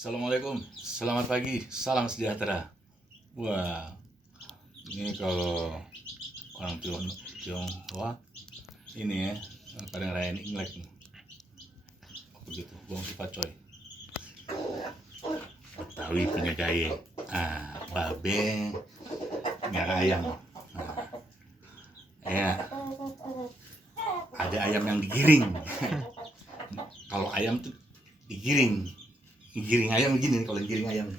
Assalamualaikum, selamat pagi, salam sejahtera. Wah, ini kalau orang Tionghoa ini ya, pada ngerayain Imlek nih. Begitu, bong pacoy. Betawi punya gaya. Babe punya ayam. Ya, ada ayam yang digiring. Kalau ayam tuh digiring. Giring ayam begini kalau giring ayam.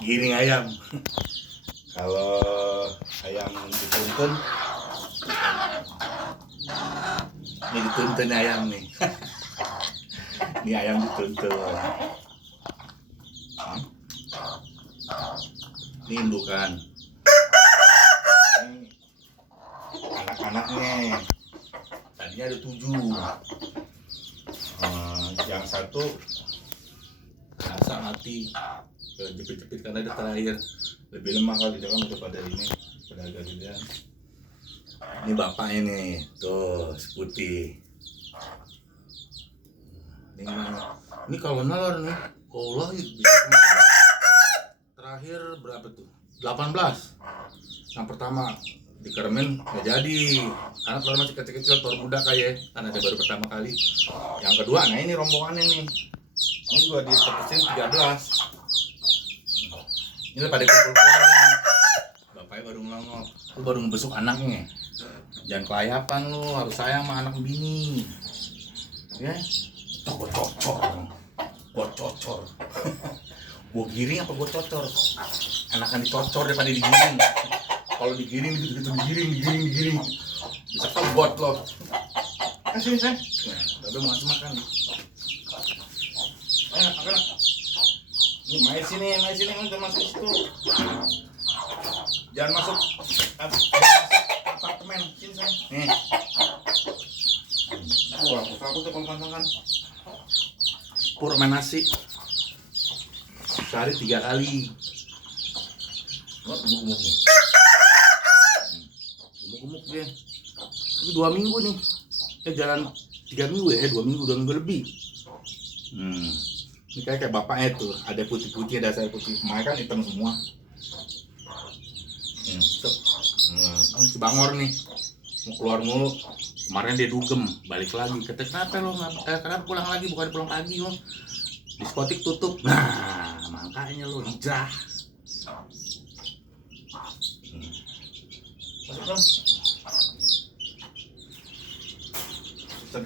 Giring ayam. Kalau ayam dituntun, ini dituntun ayam nih. Ini ayam dituntun. Ini indukan. Ini anak-anaknya. Tadinya ada 7. Yang satu rasa mati, jepit-jepit karena dia terakhir lebih lemah kali dia kan daripada ini, pada agak dilihat. Ini bapak ini tuh putih. Ini kalau nelor nih, Allah terakhir berapa tuh? 18. Yang pertama dikeremin nggak jadi karena telur masih kecil-kecil, telur muda kayak karena ada baru pertama kali. Yang kedua, nah ini rombongannya nih, ini juga ditepesin 13. Ini pada kumpul keluarga, bapaknya baru ngelongok, lu baru ngebesuk anaknya, jangan kelayapan lu, harus sayang sama anak bini ya. Tuh gue cocor gue giring apa gue cocor? Enakan dicocor daripada digiring. Kalau digiring gitu digiring bisa kebot loh. Sini sayang. Nah, tapi mau makan nih. Makan. Nih main sini udah masuk situ. Jangan masuk apartemen. Sini sayang. Nih. Wah, aku tuh kalau makan. Pur main nasi. Sehari 3 kali. Gemuk dia. Ini 2 minggu nih. Jalan 3 minggu ya, 2 minggu lebih. Ini kayak bapaknya tuh, ada putih-putih, ada saya putih. Mereka kan hitam semua. Si Bangor nih mau keluar mulu. Kemarin dia dugem, balik lagi. Kata kenapa pulang lagi? Bukan pulang pagi lo. Diskotik tutup. Nah, makanya lo hijrah.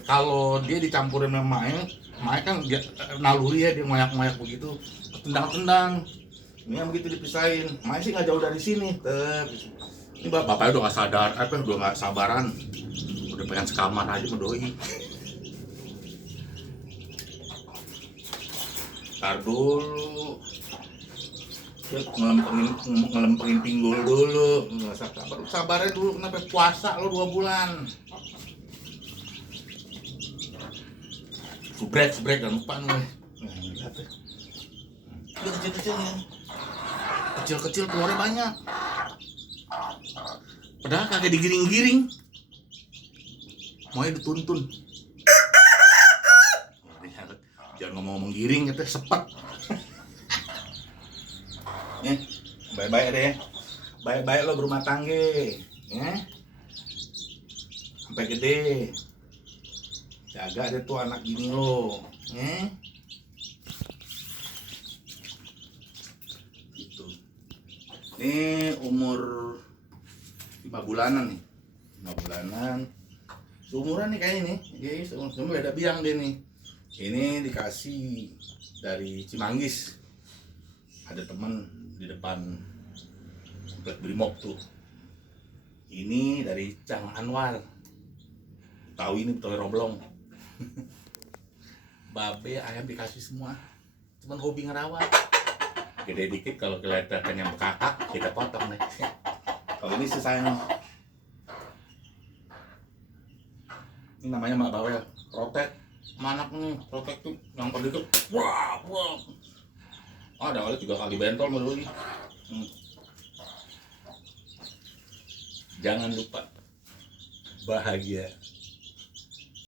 Kalau dia dicampurin sama Mae kan dia naluri ya, dia ngoyak-ngoyak begitu, tendang-tendang. Ini yang begitu dipisahin. Mae sih nggak jauh dari sini. Ini bapaknya udah nggak sadar, udah nggak sabaran, udah pengen sekamar aja sama doi. Ntar dulu, ngelempengin pinggul dulu, nggak sabarnya dulu. Kenapa puasa lo 2 bulan? Subrek jangan lupa nih. Kecil keluarnya banyak. Padahal kagak digiring-giring, maunya dituntun. Jangan ngomong giring, kita sepet. Nih, baik-baik deh, baik-baik lo berumah tangga, ya, sampai gede. Jaga deh tuh anak bini lo, ya. Gitu. Ini umur 5 bulanan nih, 5 bulanan. Seumuran nih kayaknya nih, dia cuma beda biang deh nih. Ini dikasih dari Cimanggis. Ada temen di depan komplek Brimob tuh. Ini dari Cang Anwar. Tahu ini betul roblong. Babe ayam dikasih semua. Cuman hobi ngerawat. Gede dikit kalau kelihatan yang bekakak kita potong nih. Kalau ini sih sayang. Ini namanya Mak Bawel. Protek. Manak nih, protek tuh yang tadi tuh. Wah. Ada kali 3 kali bentol menurut ini. Jangan lupa bahagia.